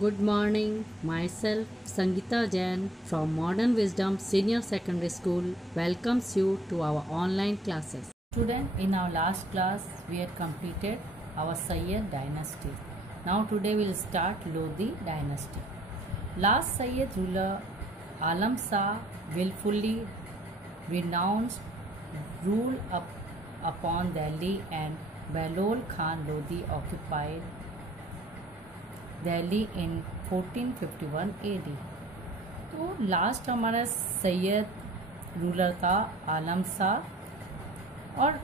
Good morning. Myself, Sangeeta Jain from Modern Wisdom Senior Secondary School welcomes you to our online classes. Student, in our last class, we had completed our Sayyid dynasty. Now today we will start Lodi dynasty. Last Sayyid ruler Alam Shah willfully renounced rule upon Delhi and Bahlol Khan Lodi occupied Delhi in 1451 AD। तो last हमारा Sayyid ruler था आलम शाह और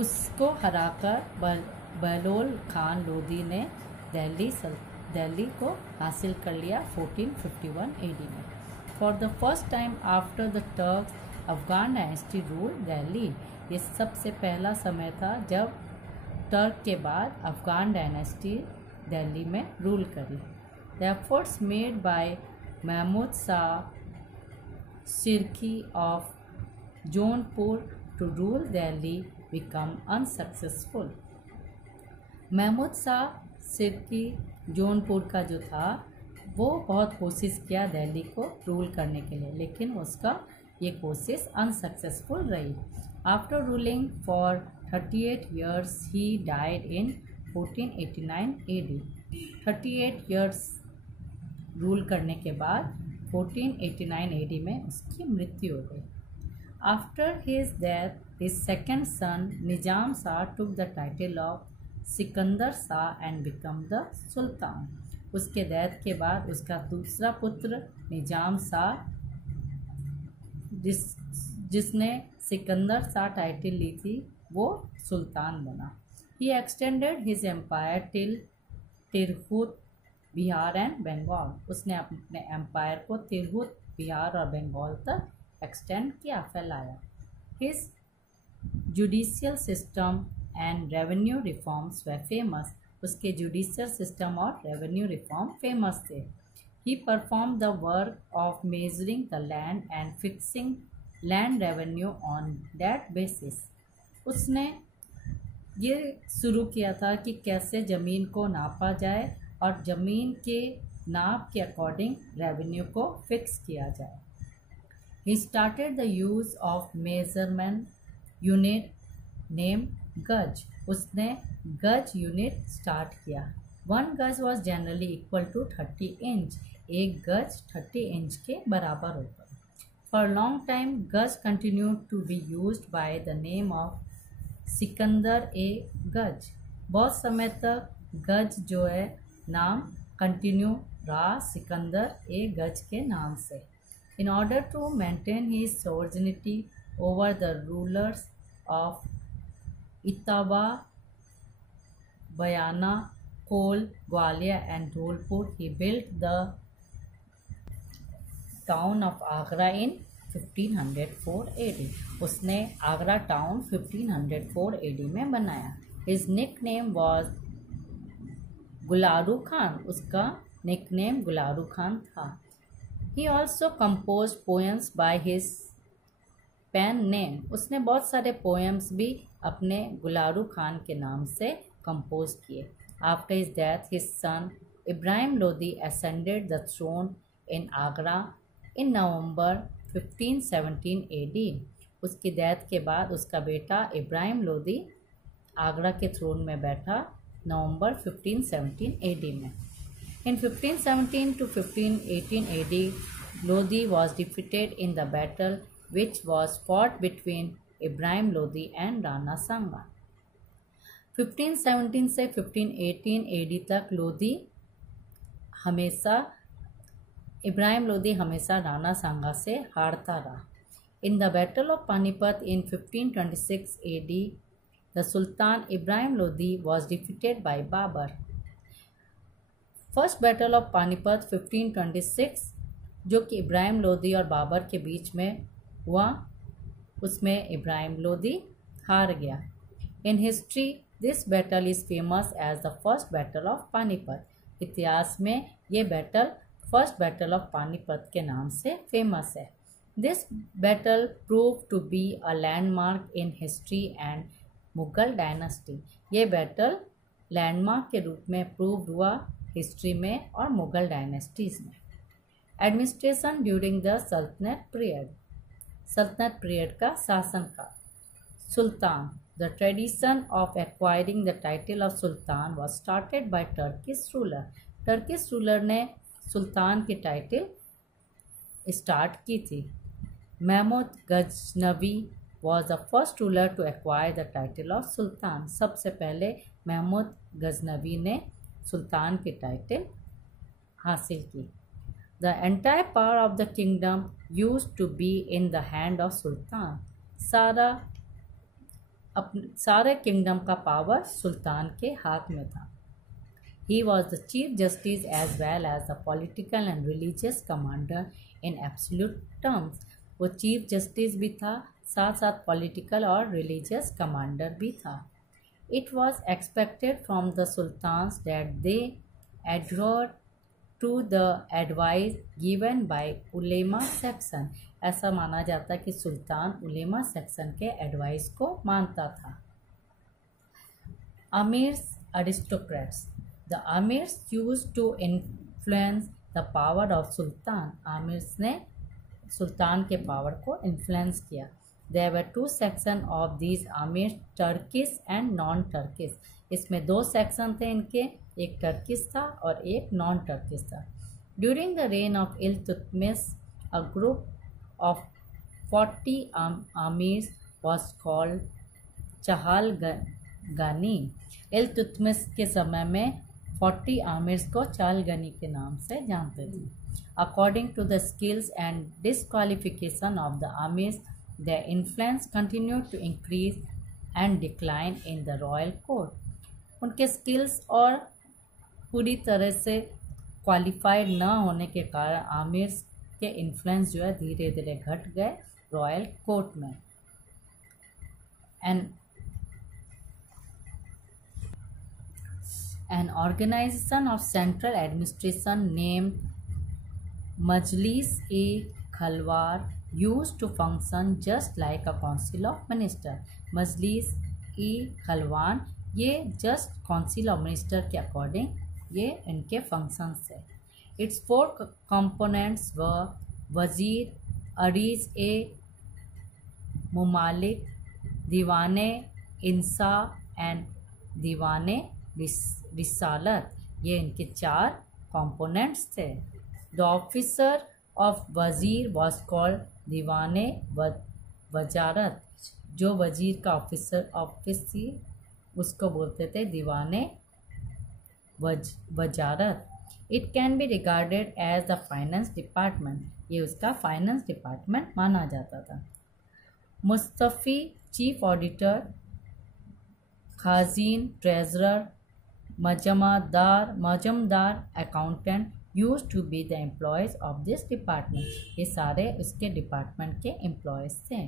उसको हराकर बहलोल खान लोदी ने दिल्ली को हासिल कर लिया 1451 AD में। For the first time after the Turks Afghan dynasty rule Delhi. ये सबसे पहला समय था जब टर्क के बाद अफगान डायनेस्टी दिल्ली में रूल करी। The efforts made by Mahmud Shah Sharqi of Jaunpur to rule Delhi become unsuccessful. Mahmud Shah Sharqi Jaunpur का जो था वो बहुत कोशिश किया दिल्ली को रूल करने के लिए, लेकिन उसका ये कोशिश अनसक्सेसफुल रही। After ruling for 38 years he died in 1489 AD। 38 years rule करने के बाद 1489 AD में उसकी मृत्यु हो गई। After his death his second sun Nizam Shah took the title of Sikandar Shah and become the sultan. उसके डेथ के बाद उसका दूसरा पुत्र निजाम शाह जिसने सिकंदर शाह टाइटल ली थी वो सुल्तान बना। He extended his empire till Tirhut Bihar and Bengal. उसने अपने एम्पायर को तिरहुत बिहार और बंगाल तक एक्सटेंड किया, फैलाया। His judicial system and revenue reforms were famous. उसके जुडिशियल सिस्टम और रेवेन्यू रिफॉर्म फेमस थे। He perform the work of measuring the land and fixing land revenue on that basis. उसने ये शुरू किया था कि कैसे ज़मीन को नापा जाए और ज़मीन के नाप के अकॉर्डिंग रेवेन्यू को फिक्स किया जाए। He started the use of measurement unit name gaj. उसने गज यूनिट स्टार्ट किया। 1 gaj was generally equal to 30 inch. एक गज 30 इंच के बराबर होता। For long time gaj continued to be used by the name of Sikandar e gaj. बहुत समय तक गज जो है नाम कंटिन्यू रहा सिकंदर ए गज के नाम से। In order to maintain his sovereignty over the rulers of Etawah Bayana Kol Gwalior and Dholpur he built the town of Agra in 1504 AD। उसने आगरा टाउन 1504 AD में बनाया। His nickname was Gularu Khan. उसका निक नेम गुलारू खान था। He also compose poems by his pen name. उसने बहुत सारे poems भी अपने गुलारू खान के नाम से कंपोज किए। After his death his son Ibrahim Lodi ascended the throne in Agra in November 1517 AD। उसकी डेथ के बाद उसका बेटा इब्राहिम लोदी आगरा के थ्रोन में बैठा नवंबर 1517 AD में। In 1517 to 1518 AD Lodi was defeated in the battle which was fought between Ibrahim Lodi and Rana Sanga. 1517 से 1518 AD तक इब्राहिम लोदी हमेशा राणा सांगा से हारता रहा। In the battle of Panipat in 1526 AD the sultan Ibrahim Lodi was defeated by Babur. First battle of Panipat 1526 जो कि इब्राहिम लोदी और बाबर के बीच में हुआ, उसमें इब्राहिम लोदी हार गया। In history this battle is famous as the first battle of Panipat. इतिहास में ये battle first battle of Panipat के नाम से फेमस है। This battle prove to be a landmark in history and Mughal dynasty. ये बैटल लैंडमार्क के रूप में प्रूव हुआ हिस्ट्री में और मुगल डायनेस्टीज में। Administration during the sultanate period का शासनकाल। Sultan, the tradition of acquiring the title of sultan was started by Turkish ruler. Turkish ruler ने सुल्तान की टाइटल स्टार्ट की थी। Mahmood Ghaznavi was the first ruler to acquire the title of सुल्तान। सबसे पहले महमूद गजनवी ने सुल्तान की टाइटल हासिल की। The entire power of the kingdom used to be in the hand of सुल्तान। सारे किंगडम का पावर सुल्तान के हाथ में था। He was the chief justice as well as the political and religious commander in absolute terms। वो chief justice भी था, साथ साथ पॉलिटिकल और रिलीजियस कमांडर भी था। It was expected from the sultans that they adhere to the advice given by ulema section. ऐसा माना जाता कि सुल्तान उलेमा सेक्शन के एडवाइस को मानता था। Amirs aristocrats, the amirs used to influence the power of sultan. Amirs ने सुल्तान के पावर को इन्फ्लुएंस किया। There were two sections of these amirs, Turkish and non Turkish. इसमें दो सेक्शन थे इनके, एक टर्किश था और एक नॉन टर्किश था। During the reign of Iltutmish a group of 40 amirs was called Chahalgani. Iltutmish के समय में 40 आमिर्स को चालगनी के नाम से जानते थे। According to the skills and disqualification of the amirs, their influence continued to increase and decline in the royal court। उनके स्किल्स और पूरी तरह से क्वालिफाइड न होने के कारण आमिर्स के इन्फ्लुएंस जो है धीरे धीरे घट गए रॉयल कोर्ट में। An organization of central administration named Majlis-e-Khalwar used to function just like a council of minister। मजलिस-e-खलवान ये जस्ट काउंसिल ऑफ मिनिस्टर के अकॉर्डिंग ये इनके फंक्शंस है। इट्स 4 कंपोनेंट्स व वजीर, अरीज ए मुमालिक, दीवाने इंसा एंड दीवाने रिसालत। ये इनके 4 कंपोनेंट्स थे। द ऑफिसर ऑफ वजीर वॉज कॉल्ड दीवाने वजारत। जो वजीर का ऑफिस थी उसको बोलते थे Diwane Wazarat. It can be regarded as the finance department. ये उसका फाइनेंस डिपार्टमेंट माना जाता था। Mustaufi chief auditor, Khazin treasurer, Majmudar accountant used to be the employees of this department। ये सारे उसके डिपार्टमेंट के एम्प्लॉयज़ थे।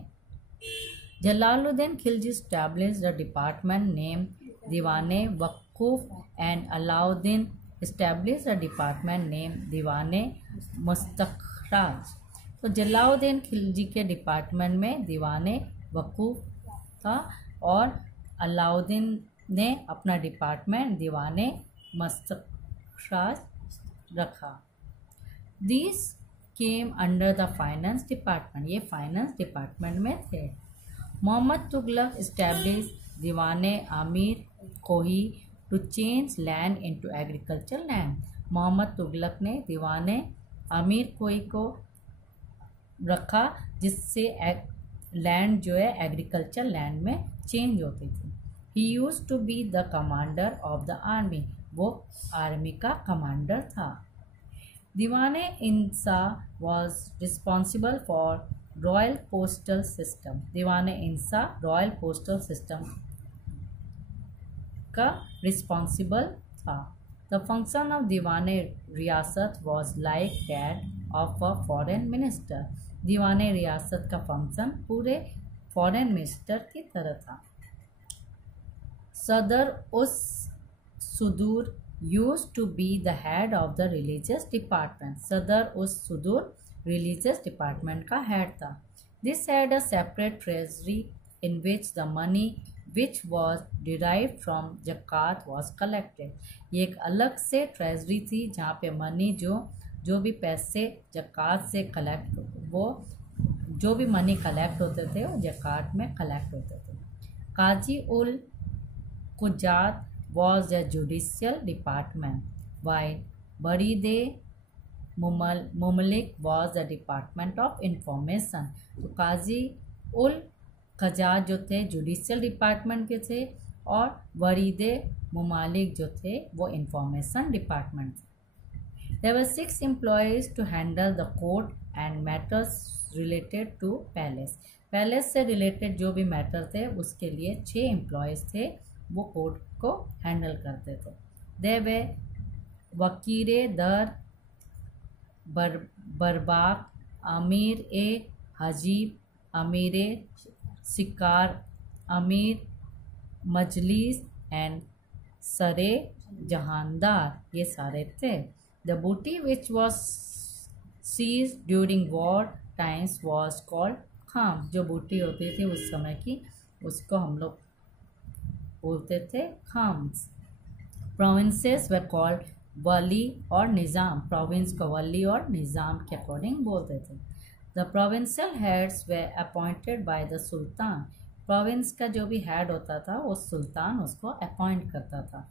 Jalaluddin Khilji established a department named दीवाने वक़ूफ़ and Alauddin established a department named दीवाने मुस्तखराज। तो जलालुद्दीन खिलजी के डिपार्टमेंट में दीवाने वक़ूफ़ था और अलाउद्दीन ने अपना डिपार्टमेंट दीवाने मुस्तखराज रखा। This came under the finance department. ये फाइनेंस डिपार्टमेंट में थे। मोहम्मद तुगलक इस्टेब्लिश दीवाने आमिर कोही to change land into agriculture land. Mohammad Tughlaq ने दीवाने आमिर कोही को रखा जिससे लैंड जो है एग्रीकल्चर लैंड में चेंज होती थी। He used to be the commander of the army. वो आर्मी का कमांडर था। Diwane Insha was responsible for royal postal system. Diwane Insha royal postal system का रिस्पॉन्सिबल था। The function of Diwane Riyasat was like that of a foreign minister. Diwane Riyasat का function पूरे foreign minister की तरह था। सदर उस सुदूर used to be the head of the religious department। सदर उस सुदूर religious department का head था। This had a separate treasury in which the money which was derived from ज़कात was collected। ये एक अलग से ट्रेजरी थी जहाँ पे मनी जो भी पैसे ज़कात से कलेक्ट वो जो भी मनी कलेक्ट होते थे वो ज़कात में कलेक्ट होते थे। काजी उल Kujat was a judicial department, while बरीदे मुमलिक was the department of information। तो काजी उल खजात जो थे जुडिशियल डिपार्टमेंट के थे और वरीदे मुमालिक जो थे वो इंफॉर्मेशन डिपार्टमेंट थे। There were 6 employees to handle the court and matters related to palace। Palace से रिलेटेड जो भी मैटर थे उसके लिए 6 एम्प्लॉयज़ थे, वो कोर्ट को हैंडल करते थे। दे वे वकीर दर बरबाक, अमीर ए हजीब, अमीर शिकार, अमीर मजलिस एंड सरे जहानदार, ये सारे थे। The booty which was seize during war times was called kham. जो बूटी होती थी उस समय की उसको हम लोग बोलते थे खाम्स। प्रोविंसेस वे कॉल्ड वली और निज़ाम। प्रोविंस को वली और निज़ाम के अकॉर्डिंग बोलते थे। The provincial heads way appointed by the sultan. Province का जो भी हेड होता था वो सुल्तान उसको अपॉइंट करता था।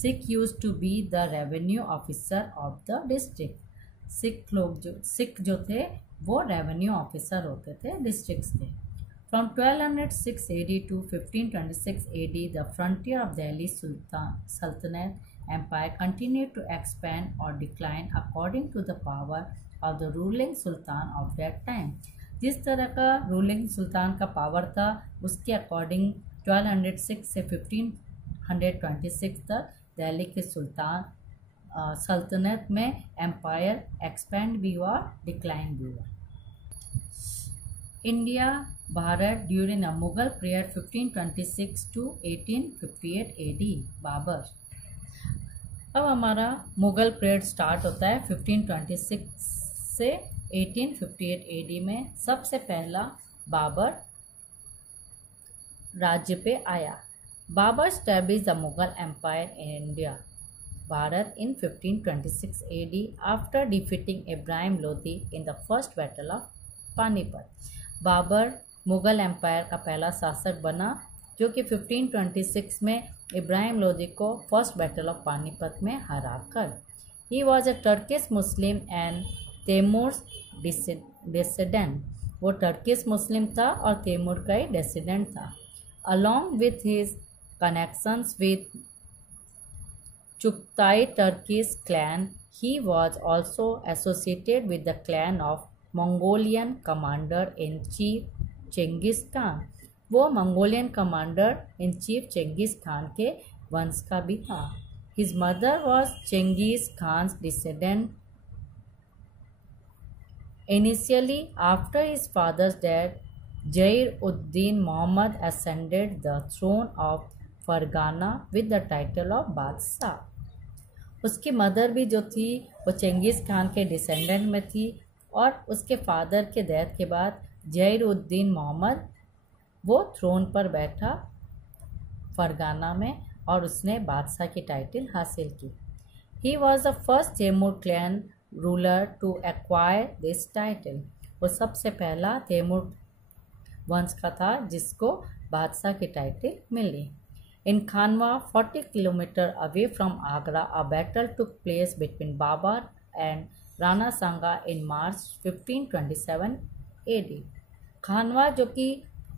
Shiq use to be the revenue officer of the district. Shiq जो थे वो रेवेन्यू ऑफिसर होते थे डिस्ट्रिक्ट्स के। From 1206 AD to 1526 AD, the frontier of Delhi Sultanate Empire continued to expand or decline according to the power of the ruling sultan of that time। जिस तरह का ruling सुल्तान का पावर था उसके according 1206 से 1526 तक दिल्ली के सल्तनत में एम्पायर एक्सपेंड भी हुआ, डिक्लाइन भी हुआ। India Bharat during a Mughal period 1526 to 1858 AD। Babar. अब हमारा मुगल पीरियड स्टार्ट होता है 1526 से 1858 AD में। सबसे पहला बाबर राज्य पे आया। Babur establish the Mughal empire in India Bharat in 1526 AD after defeating Ibrahim Lodi in the first battle of Panipat. Babur Mughal empire का पहला शासक बना जो कि 1526 में इब्राहिम लोदी को फर्स्ट बैटल ऑफ पानीपत में हराकर। He was a Turkish Muslim and Timur descendant. वो टर्किश मुस्लिम था और तैमूर का ही डिसिडेंट था। Along with his connections with Chughtai Turkish clan, he was also associated with the clan of Mongolian commander in chief Genghis Khan. वो Mongolian commander in chief Genghis Khan के वंश का भी था। His mother was Genghis Khan's descendant. Initially after his father's death, Zahir uddin Mohammad ascended the throne of Fergana with the title of badshah. उसकी mother भी जो थी वो चेंगिस खान के डिसेंडेंट में थी और उसके फादर के डेथ के बाद जहीर उद्दीन मोहम्मद वो थ्रोन पर बैठा फरगाना में और उसने बादशाह की टाइटल हासिल की। He was the first Timur clan ruler to acquire this title. वो सबसे पहला तैमूर वंश का था जिसको बादशाह की टाइटल मिली। In Khanwa 40 kilometre away from Agra, a battle took place between Babur and Rana Sanga in March 1527 AD। Khanwa जो कि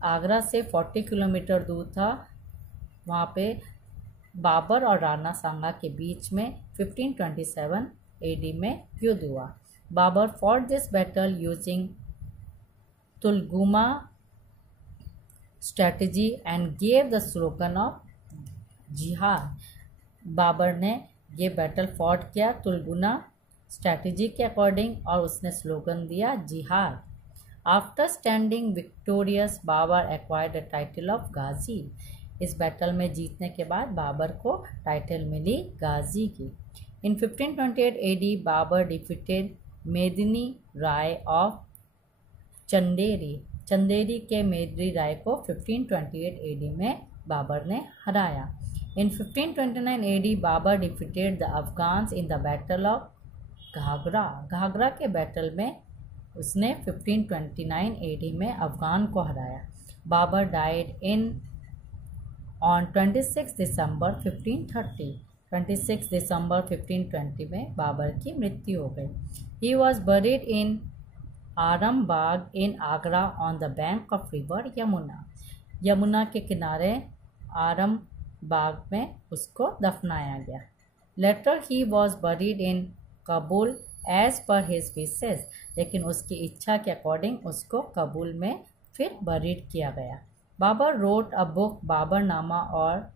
आगरा से 40 किलोमीटर दूर था, वहाँ पे बाबर और राणा सांगा के बीच में 1527 AD में युद्ध हुआ। Babur fought this battle using tulughma strategy and gave the slogan of jihad. Babur ने ये बैटल फॉट किया तुलगुना स्ट्रेटजी के अकॉर्डिंग और उसने स्लोगन दिया जिहाद। After standing victorious, Babur acquired the title of Ghazi. इस बैटल में जीतने के बाद बाबर को टाइटल मिली गाजी की। इन 1528 AD, Babur defeated Medini Rai of Chanderi. Chanderi के मेदिनी राय को 1528 AD में बाबर ने हराया। In 1529 AD Babur defeated the Afghans in the battle of Ghaghra. Ghaghra के बैटल में उसने 1529 AD में अफगान को हराया। Babur died in on 26 December 1530। 26 दिसंबर 1520 में बाबर की मृत्यु हो गई। He was buried in Arambagh in Agra on the bank of river Yamuna. Yamuna के किनारे आरमबाग में उसको दफनाया गया। Later he was buried in Kabul as per his wishes. लेकिन उसकी इच्छा के अकॉर्डिंग उसको काबुल में फिर बरीड किया गया। Babur wrote a book Baburnama और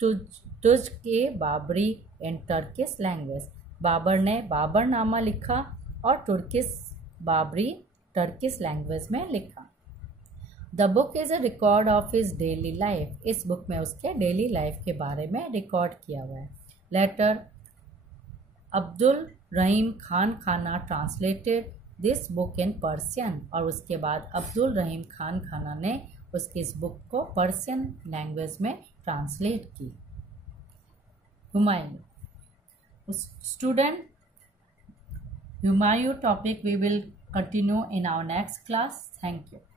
तुझ के बाबरी इन टर्किश लैंग्वेज। बाबर ने बाबरनामा लिखा और तुर्किश बाबरी टर्किश लैंग्वेज में लिखा। The book is a record of his daily life. इस बुक में उसके डेली लाइफ के बारे में रिकॉर्ड किया हुआ है। लेटर अब्दुल रहीम खान खाना translated this book in Persian. और उसके बाद अब्दुल रहीम खान खाना ने उसकी इस बुक को पर्शियन लैंग्वेज में ट्रांसलेट की। Humayun. Student, Humayun topic we will continue in our next class. Thank you.